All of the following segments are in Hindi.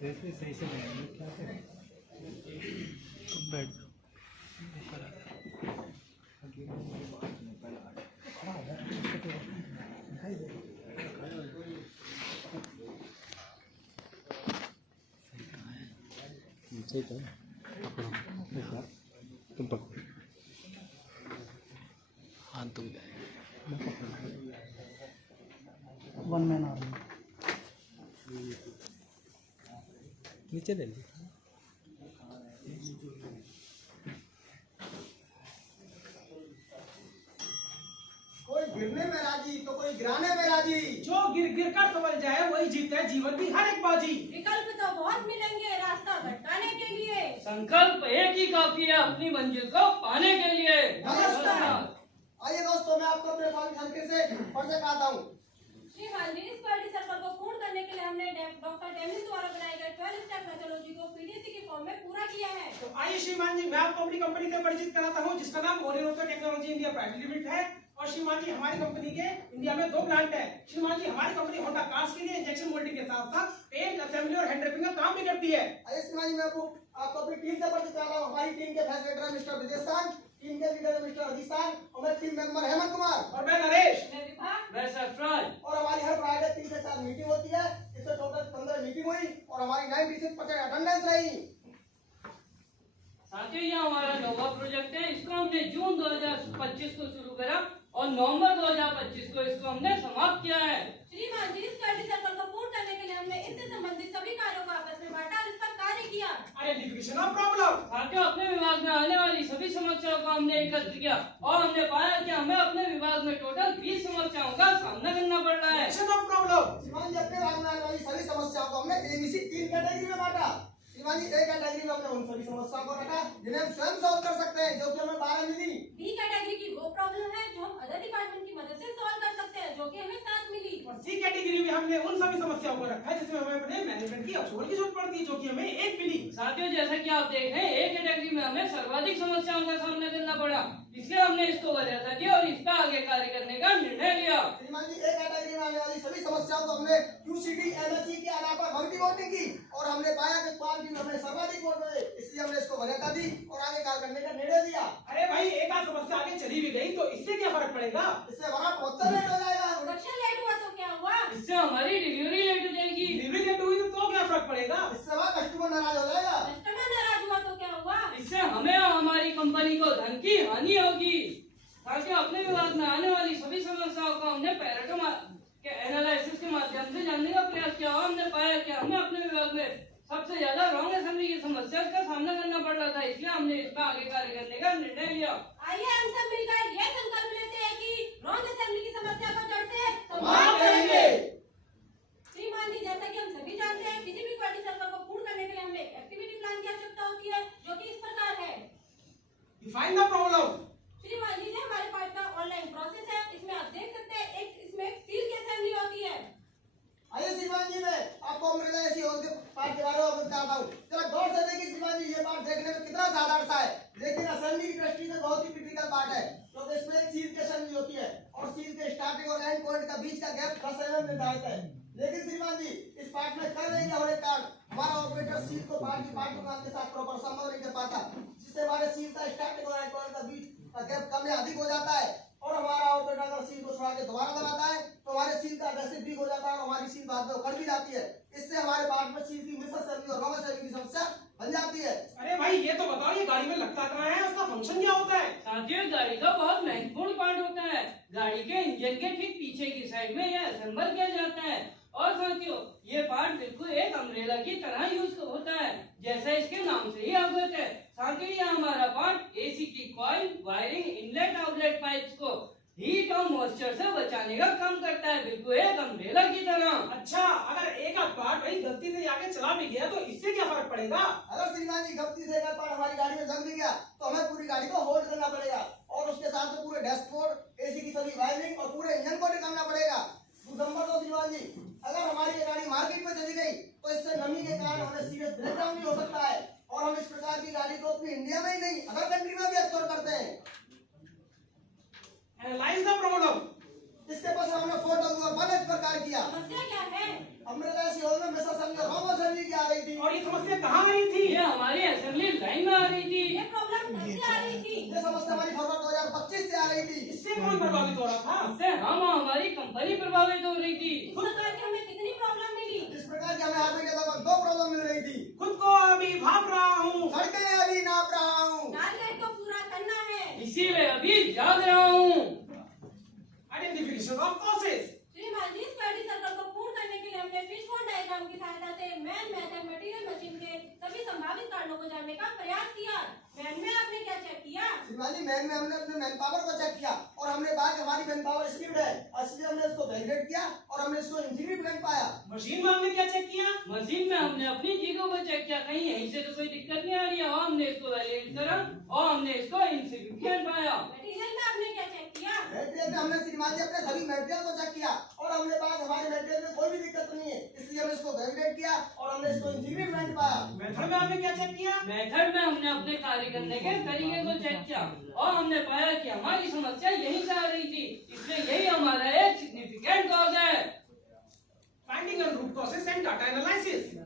सही से क्या करें तो बैठ जाओ ऊपर आ सही तो पकड़ो तुम पकड़ो हाथ दुख जाएगा वन मैन आर्मी नीचे ले ली कोई गिरने में राजी तो कोई गिराने में राजी। जो गिर गिर कर संभल जाए वही जीता है जीवन की हर एक बाजी। विकल्प तो बहुत मिलेंगे रास्ता भटकाने के लिए, संकल्प एक ही काफी है अपनी मंजिल को पाने के लिए। नमस्कार। आइए दोस्तों, मैं आपको अपने कॉलेज हल्के से परिचय कराता हूँ। श्रीमान जी, इस क्वालिटी सर्कल को पूर्ण करने के लिए हमने डॉक्टर डेमिस द्वारा बनाए गए 12 स्टेप मेथोडोलॉजी को पीडीसी के फॉर्म में पूरा किया है। तो आइए श्रीमान जी, मैं आपको अपनी कंपनी से परिचित कराता हूँ जिसका नाम oriental technology India private limited है। और श्रीमान जी, हमारी कंपनी के इंडिया में 2 प्लांट है। श्रीमान जी, हमारी कंपनी होंडा कार्स के लिए इंजेक्शन मोल्डिंग के साथ साथ पेंट असेंबली और हैंड ड्रेपिंग का काम भी करती है। आइए श्रीमान जी, मैं आपको अपनी टीम से परिचय करा रहा हूँ। हमारी टीम के फैसिलिटेटर है मिस्टर विजय सांग, टीम के लीडर है मिस्टर अजीत सांग और मेरे टीम मेंबर हेमंत कुमार और मैं नरेश। मैं विभा, मैं सरफराज। और हमारी हर फ्राइडे 3 से 4 मीटिंग होती है। इससे टोटल 15 मीटिंग हुई और हमारी 96% अटेंडेंस रही। साथियों, ये हमारा नोवा प्रोजेक्ट है। इसको हमने जून 2025 को शुरू करा और नवंबर 2025 को इसको हमने समाप्त किया है। श्रीमान जी, इस क्वालिटी सर्कल को पूर्ण करने के लिए हमने इससे संबंधित सभी कार्यों को आपस में बांटा और इस पर कार्य किया। Identification of problem. साथियों, अपने विभाग में आने वाली सभी समस्याओं को हमने एकत्र किया और हमने पाया कि हमें अपने विभाग में टोटल 20 समस्याओं का सामना करना पड़ रहा है। Action of problem. श्रीमान जी, अपने भाग में आने वाली सभी समस्याओं को हमने ABC 3 कैटेगरी में बांटा। श्रीमान जी, A कैटेगरी में हमने उन सभी समस्याओं को रखा जिन्हें हम स्वयं सॉल्व कर सकते हैं, जो कि हमें 12 मिली। बी कैटेगरी की वो प्रॉब्लम है जो हम अदर डिपार्टमेंट की मदद से सॉल्व कर सकते हैं, जो कि हमें 7 मिली। और सी कैटेगरी में हमने उन सभी समस्याओं को रखा है जिसमें हमें अपने मैनेजमेंट की अप्रूवल की जरूरत पड़ती है, जो कि हमें 1 मिली। साथियों, जैसा कि आप देख रहे हैं, एक कैटेगरी में हमें सर्वाधिक समस्याओं का सामना करना पड़ा, इसलिए हमने इसको वरीयता दी और इस पर आगे कार्य करने का निर्णय लिया। श्रीमान जी, A कैटेगरी में आने वाली सभी समस्याओं को हमने QCD MSE के आधार पर मल्टी वोटिंग की और हमने पाया कि क्वालिटी में हमें सर्वाधिक वोट मिले, इसलिए हमने इसको वरीयता दी और आगे कार्य करने का निर्णय लिया। अरे भाई, एक आध समस्या आगे चली भी गई तो इससे क्या फर्क पड़ेगा? इससे हमारा प्रोत्साहन लेट हो जाएगा। प्रोडक्शन लेट हुआ तो क्या हुआ? इससे हमारी डिलीवरी लेट हो जाएगी। डिलीवरी लेट हुई तो क्या फर्क पड़ेगा? इससे हमारा कस्टमर नाराज हो जाएगा। कस्टमर नाराज हुआ तो क्या हुआ? इससे हमें और हमारी कंपनी को धन की हानि होगी। साथियों, अपने विभाग में आने वाली सभी समस्याओं को हमने पैरेटो के एनालिसिस के माध्यम से जानने का प्रयास किया और हमने पाया कि हमें अपने विभाग में सबसे ज्यादा रॉन्ग असेंबली की समस्या का सामना करना पड़ रहा था, इसलिए हमने इसका आगे कार्य करने का निर्णय लिया। आइए हम सब मिलकर यह संकल्प लेते हैं कि रॉन्ग असेंबली की समस्या को जड़ से समाप्त करेंगे। श्रीमान जी, जैसा कि हम सभी जानते हैं, किसी भी क्वालिटी सर्कल को पूर्ण करने के लिए हमें एक्टिविटी प्लान की आवश्यकता होती है, जो कि इस प्रकार है। Define the problem. श्रीमान जी, ये हमारे पास का ऑनलाइन प्रोसेस है। इसमें आप देख सकते हैं इसमें सील की असेंबली होती है। आइए श्रीमान जी, मैं आपको अमृता ऐसी और के पार्ट के बारे में अवगत कराता हूँ। जरा गौर से देखिए श्रीमान जी, ये पार्ट देखने में कितना साधारण सा है, लेकिन असेंबली की दृष्टि से बहुत ही क्रिटिकल पार्ट है, क्योंकि इसमें एक सील की असेंबली होती है और सील के स्टार्टिंग और एंड पॉइंट का बीच का गैप 10 mm निर्धारित है। लेकिन श्रीमान जी, इस पार्ट में कर नहीं होने के कारण हमारा ऑपरेटर सील को पार्ट के साथ प्रॉपर संभव नहीं कर पाता, जिससे हमारे सील का स्टार्टिंग और एंड पॉइंट का बीच का गैप कम या अधिक हो जाता है और हमारा ऑपरेटर अगर सील को छुड़ा के दोबारा बनाता है तो हमारे सील का एडहेसिव वीक हो जाता है और हमारी सील बाद में उखड़ भी जाती है। इससे हमारे पार्ट में सील की मिस असेंबली और रॉन्ग असेंबली की समस्या बन जाती है। अरे भाई, ये तो बताओ, ये गाड़ी में लगता कहाँ है, उसका फंक्शन क्या होता है? साथियों, गाड़ी का बहुत महत्वपूर्ण पार्ट होता है। गाड़ी के इंजन के ठीक पीछे की साइड में यह असेंबल किया जाता है और साथियों, ये पार्ट बिल्कुल एक अम्ब्रेला की तरह यूज होता है, जैसा इसके नाम से ही अवगत है। साथियों, ये हमारा पार्ट एसी की coil, wiring, inlet outlet pipes को हीट और मॉइस्चर से बचाने का काम करता है, बिल्कुल एक अम्ब्रेला की तरह। अच्छा, अगर एक आध पार्ट भाई गलती से आगे चला भी गया तो इससे क्या फर्क पड़ेगा? अगर श्रीमान जी गलती से एक पार्ट हमारी गाड़ी में जम भी गया तो हमें पूरी गाड़ी को होल्ड करना पड़ेगा और उसके साथ में पूरे डैशबोर्ड, एसी की सभी वायरिंग और पूरे इंजन को निकालना पड़ेगा। नंबर 2 श्रीमान जी, अगर हमारी ये गाड़ी मार्केट में चली गई तो इससे नमी के कारण हमें सीरियस ब्रेकडाउन भी हो सकता है और हम इस प्रकार की गाड़ी को अपनी इंडिया में ही नहीं अदर कंट्री में भी एक्सपोर्ट करते हैं। Analyse the problem. इसके पास हमने 4W1 इस प्रकार किया। समस्या क्या है? अमृता ऐसी होल में मिस असेंबली और रॉन्ग असेंबली की आ रही थी। थी। और ये समस्या कहाँ आ रही थी? ये हमारी असेंबली लाइन में आ रही थी। ये प्रॉब्लम कब से आ रही थी? ये समस्या हमारी फरवरी 2025 से आ रही थी। इससे कौन प्रभावित हो रहा था? इससे हम हमारी कंपनी प्रभावित हो रही थी। इस प्रकार की हमें कितनी प्रॉब्लम मिली? इस प्रकार की हमें हर महीने लगभग 2 प्रॉब्लम मिल रही थी। खुद को अभी भाप रहा हूँ। सड़कें अभी नाप रहा हूँ। टारगेट को पूरा करना है। इसीलिए अभी जाग रहा हूँ। Identification of causes. श्रीमान जी, इस क्वालिटी सर्कल को पूर्ण करने के लिए हमने फिशबोन डायग्राम की सहायता से मैन मेथड मटेरियल मशीन के सभी संभावित कारणों को जानने का प्रयास किया। मैन में आपने क्या चेक किया? श्रीमान जी, मैन में हमने अपने मैन पावर को चेक किया और हमने कहा कि हमारी मैन पावर स्किल्ड है, इसलिए हमने इसको वैलिडेट किया और हमने इसको इंसिग्निफिकेंट पाया। मशीन में हमने क्या चेक किया? मशीन में हमने अपनी चीजों को चेक किया, कहीं यहीं से तो कोई दिक्कत नहीं आ रही है, और हमने इसको वैलिडेट करा और हमने इसको इनसिग्निफिकेंट पाया। मटेरियल में आपने क्या चेक किया? मटेरियल में हमने श्रीमान जी अपने सभी मटेरियल को चेक किया और हमने कहा कि हमारे मटेरियल में कोई भी दिक्कत नहीं है, इसलिए हमने इसको वैलिडेट किया और हमने इसको इंसिग्निफिकेंट पाया। मेथड में आपने क्या चेक किया? मेथड में हमने अपने कार्य करने के तरीके को चेक किया और हमने पाया कि हमारी समस्या यहीं से आ रही थी, इसलिए यही हमारा एक सिग्निफिकेंट कॉज है। Finding and root causes and data analysis.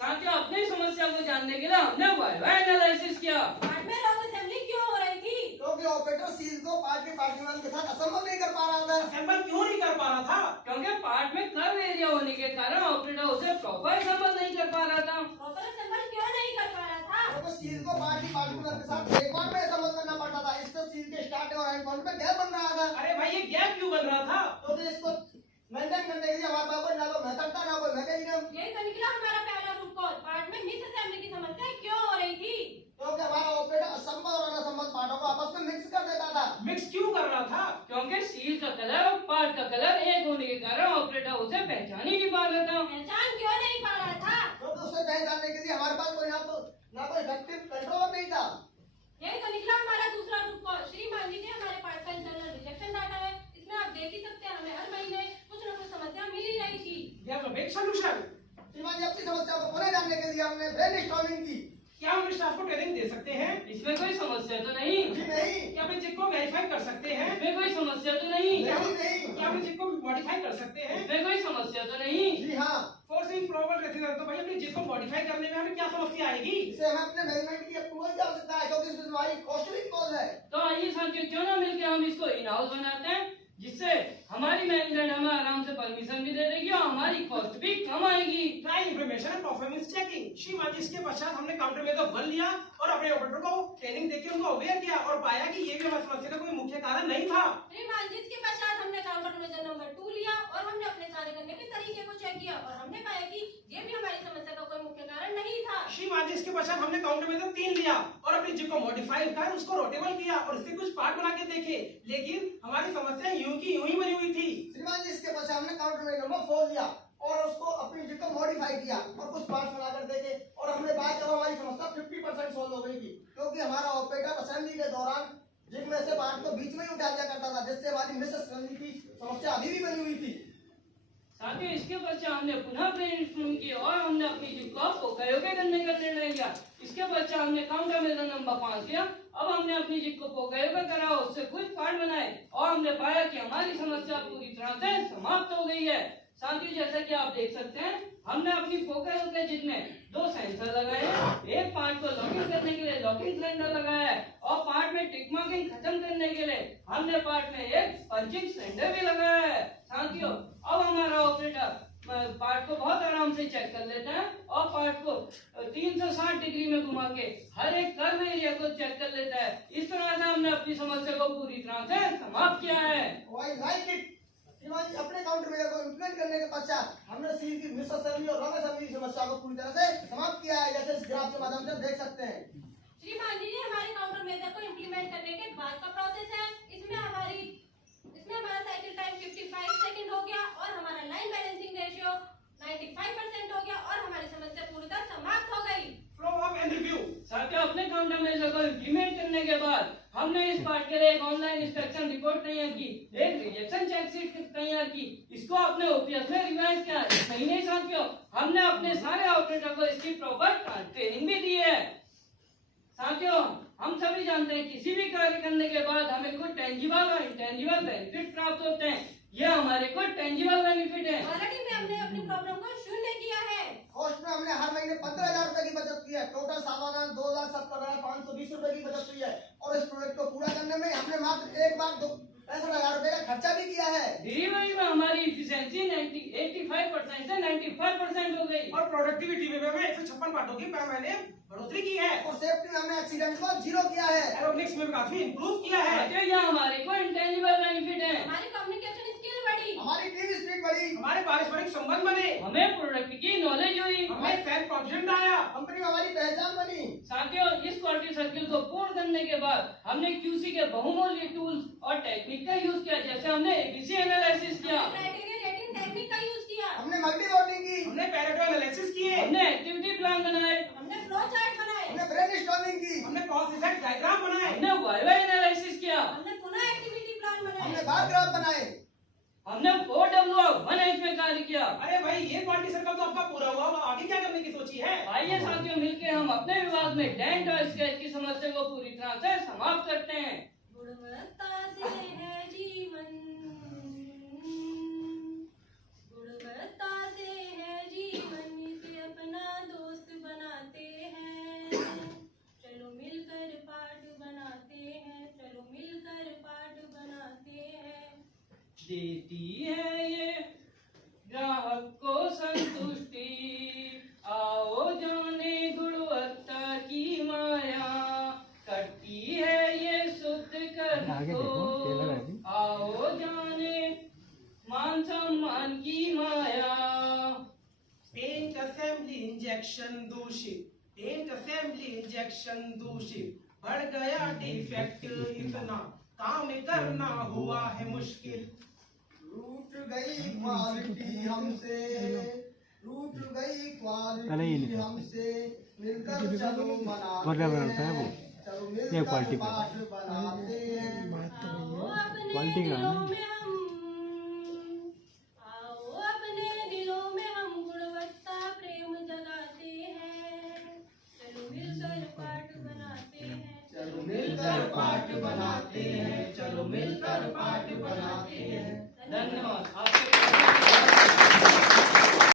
साथियों, अपनी समस्या को जानने के लिए हमने वाइवा एनालिसिस किया। पार्ट में रॉन्ग असेंबली क्यों हो रही थी? क्योंकि ऑपरेटर सील को पार्टनर के साथ असंभव नहीं कर पा रहा था। असेंबल क्यों नहीं कर पा रहा था? क्योंकि पार्ट में कर्व एरिया होने के कारण ऑपरेटर उसे प्रॉपर असेंबल नहीं कर पा रहा था। प्रॉपर असेंबल क्यों नहीं कर पा रहा था? क्योंकि सील को पार्टनर के साथ एक बार में असंभव करना पड़ता था, इससे सील के स्टार्ट और एंड पॉइंट में गैप बन रहा था। अरे भाई, ये गैप क्यों बन रहा था? क्योंकि इसको मेंटेन करने के लिए हमारे पास कोई ना तो मेथड था ना कोई मैकेनिज्म। यही तो निकला हमारा पहला रूट कॉज। पार्ट में मिस असेंबली की समस्या क्यों हो रही थी? क्योंकि हमारा ऑपरेटर असंभव और असंभव पार्टों को आपस में मिक्स कर देता था। मिक्स क्यों कर रहा था? क्योंकि सील का कलर और पार्ट का कलर एक होने के कारण ऑपरेटर उसे पहचान ही नहीं पा रहा था। पहचान क्यों नहीं पा रहा था? क्योंकि उसे पहचानने के लिए हमारे पास कोई ना कोई इफेक्टिव कंट्रोल नहीं था। यही तो निकला हमारा दूसरा रूट कॉज। श्रीमान जी, हमारे पार्ट का इंटरनल रिजेक्शन डाटा है, इसमें आप देख ही सकते हैं हमें हर महीने कुछ न कुछ समस्या मिल ही रही थी। या तो मेक सॉल्यूशन। श्रीमान जी, अपनी समस्या को पुनः जानने के लिए हमने ब्रेनस्टॉर्मिंग की। क्या हम स्टाफ को ट्रेनिंग दे सकते हैं? इसमें कोई समस्या तो नहीं। जी नहीं, क्या अपने चिप को वेरीफाई कर सकते हैं? इसमें कोई समस्या तो नहीं। नहीं। क्या अपने चिप को मॉडिफाई कर सकते हैं? इसमें कोई समस्या तो नहीं। जी हाँ, फोर्सिंग प्रॉपर रेसिडेंस। तो भाई, अपनी चिप को मॉडिफाई करने में हमें क्या समस्या आएगी? इसे हमें अपने मैनेजमेंट की अप्रूवल की आवश्यकता है, क्योंकि इसमें हमारी कॉस्टली कॉज है। तो आइए साथियों, क्यों ना मिलकर हम इसको इन हाउस बनाते हैं, जिससे हमारी मैनेजमेंट हमें आराम से परमिशन भी दे देगी और हमारी कॉस्ट भी कम आएगी। Try information and performance checking. श्रीमान जी, इसके पश्चात हमने काउंटर मेथड 1 लिया और अपने ऑपरेटर को ट्रेनिंग देकर उनको अवेयर किया और पाया कि ये भी हमारी समस्या का कोई मुख्य कारण नहीं था। श्रीमान जी, इसके पश्चात हमने काउंटर मेजर नंबर 2 लिया और हमने अपने कार्य करने के तरीके को चेक किया और हमने पाया कि ये भी हमारी समस्या का कोई मुख्य कारण नहीं था। श्रीमान जी, इसके पश्चात हमने काउंटर मेथड 3 लिया और अपनी चिप को मॉडिफाई कर उसको रोटेबल किया और उससे कुछ पार्ट बना के देखे, लेकिन हमारी समस्या यूं की यूं ही बनी हुई थी। श्रीमान जी, इसके पश्चात हमने काउंटर में नंबर 4 लिया और उसको अपनी जिप को मॉडिफाई किया और कुछ पार्ट्स बनाकर देखे और हमने बात जब हमारी समस्या 50% सोल्व हो गई थी, क्योंकि हमारा ऑपरेटर असेंबली के दौरान जिप में से पार्ट को बीच में ही उठा दिया करता था, जिससे हमारी मिस असेंबली की समस्या अभी भी बनी हुई थी। साथियों, इसके पश्चात हमने पुनः ब्रेनस्टॉर्म किया और हमने अपनी जिप को पोकायोके करने का निर्णय लिया। इसके पश्चात हमने काउंटर मेथड नंबर 5 लिया। अब हमने अपनी जिप को पोकायोके करा, उससे कुछ पार्ट बनाए और हमने पाया कि हमारी समस्या पूरी तरह से समाप्त हो गई है। साथियों, जैसा कि आप देख सकते हैं, हमने अपनी पोकायोके जिप में 2 सेंसर लगाए हैं। एक पार्ट को लॉकिंग करने के लिए लॉकिंग सिलेंडर लगाया है और पार्ट में टिक मार्किंग खत्म करने के लिए हमने पार्ट में एक पंचिंग सिलेंडर भी लगाया है। साथियों, अब हमारा ऑपरेटर पार्ट को बहुत आराम से चेक कर लेता है और पार्ट को 360 डिग्री में घुमा के हर एक कर्व एरिया को चेक कर लेता है। इस तरह से हमने अपनी समस्या को पूरी तरह से समाप्त किया है। Why like it? श्रीमान जी, अपने काउंटर मेजर को इम्प्लीमेंट करने के पश्चात हमने सील की मिस असेंबली और रॉन्ग असेंबली की समस्या को पूरी तरह से समाप्त किया है, जैसे इस ग्राफ के माध्यम से देख सकते हैं। श्रीमान जी, ये हमारे काउंटर मेथड को इम्प्लीमेंट करने के बाद का प्रोसेस है। इसमें हमारा साइकिल टाइम 55 सेकंड हो गया और हमारा लाइन बैलेंसिंग रेशियो 95% हो गया और हमारी समस्या पूरी तरह समाप्त हो गई। Flow up and review. साथियों, अपने काउंटर मेजर को इम्प्लीमेंट करने के बाद हमने इस पार्ट के लिए एक ऑनलाइन इंस्पेक्शन रिपोर्ट तैयार की, एक रिजेक्शन चेक शीट तैयार की। इसको अपने ओपीएस में रिवाइज किया। नहीं नहीं साथियों, हमने अपने सारे ऑपरेटर को इसकी प्रॉपर ट्रेनिंग भी दी है। साथियों, हम सभी जानते हैं किसी भी कार्य करने के बाद हमें कुछ टेंजिबल और इंटेंजिबल बेनिफिट प्राप्त होते हैं। ये हमारे कुछ टेंजिबल बेनिफिट है। ऑलरेडी में हमने अपनी प्रॉब्लम को शून्य किया है। कॉस्ट में हमने हर महीने टोटल सालाना 2,70,520 रुपए की बचत हुई है। और इस प्रोजेक्ट को पूरा करने में हमने मात्र 1,65,000 रुपए का खर्चा भी किया है। डिलीवरी में हमारी इफिशिएंसी 85% से 95% हो गई। और प्रोडक्टिविटी में हमें 156 पार्टों की मैंने बढ़ोतरी की है। और सेफ्टी में हमने एक्सीडेंट को 0 किया है। एरोनिक्स में काफी इंप्रूव किया है। साथियों, यहाँ हमारे को इंटेंजिबल बेनिफिट है। हमारी कम्युनिकेशन स्किल बढ़ी, हमारी टीम स्पिरिट बढ़ी, हमारे पारस्परिक संबंध बने, हमें प्रोडक्ट की नॉलेज हुई, हमें सेल्फ कॉन्फिडेंट आया, कंपनी में हमारी पहचान बनी। साथियों, इस क्वालिटी सर्किल को पूर्ण करने के बाद हमने क्यूसी के बहुमूल्य टूल्स और टेक्निक का यूज किया, जैसे हमने एबीसी एनालिसिस किया, क्राइटेरिया रेटिंग टेक्निक का यूज किया, हमने मल्टी वोटिंग की, हमने पैरेटो एनालिसिस किए, हमने एक्टिविटी प्लान बनाए, हमने फ्लो चार्ट बनाए, हमने ब्रेनस्टॉर्मिंग की, हमने कॉस्ट इफेक्ट डायग्राम बनाए, हमने वाईवाई एनालिसिस किया, हमने पुनः एक्टिविटी प्लान बनाए, हमने बार ग्राफ बनाए, हमने 4W1H में कार्य किया। अरे भाई ये क्वालिटी सर्कल तो आपका पूरा हुआ, अब आगे क्या करने की सोची है? आइए साथियों, मिलकर हम अपने विभाग में डेंट और स्क्रैच की समस्या को पूरी तरह से समाप्त करते हैं। गुणवत्ता से है जीवन, गुणवत्ता से है जीवन, इसे अपना दोस्त बनाते हैं, चलो मिलकर पाठ बनाते हैं, चलो मिलकर पाठ बनाते हैं। देती है ये ग्राहक को संतुष्टि, आओ जाने गुणवत्ता की माया, करती है ये शुद्ध कर आगे को, देखो, टेलर है अभी। आओ जाने मान सम्मान की माया। पेंट असेंबली इंजेक्शन दूषित, पेंट असेंबली इंजेक्शन दूषित, बढ़ गया डिफेक्ट इतना, काम करना हुआ है मुश्किल। रूठ गई क्वालिटी हमसे, रूठ गई पहले ही क्वालिटी लिखा। हमसे, मिलकर चलो वर्गा मनाते बनता है वो। हैं, चलो ये मिलकर क्वालिटी पे। पाठ बनाते हैं। बात तो आओ वही है। अपने क्वालिटी का दिलों है। में हम, आओ अपने दिलों में हम गुणवत्ता प्रेम जगाते हैं, चलो मिलकर पाठ बनाते हैं, चलो मिलकर पाठ बनाते हैं, चलो मिलकर पाठ बनाते हैं। धन्यवाद। आपके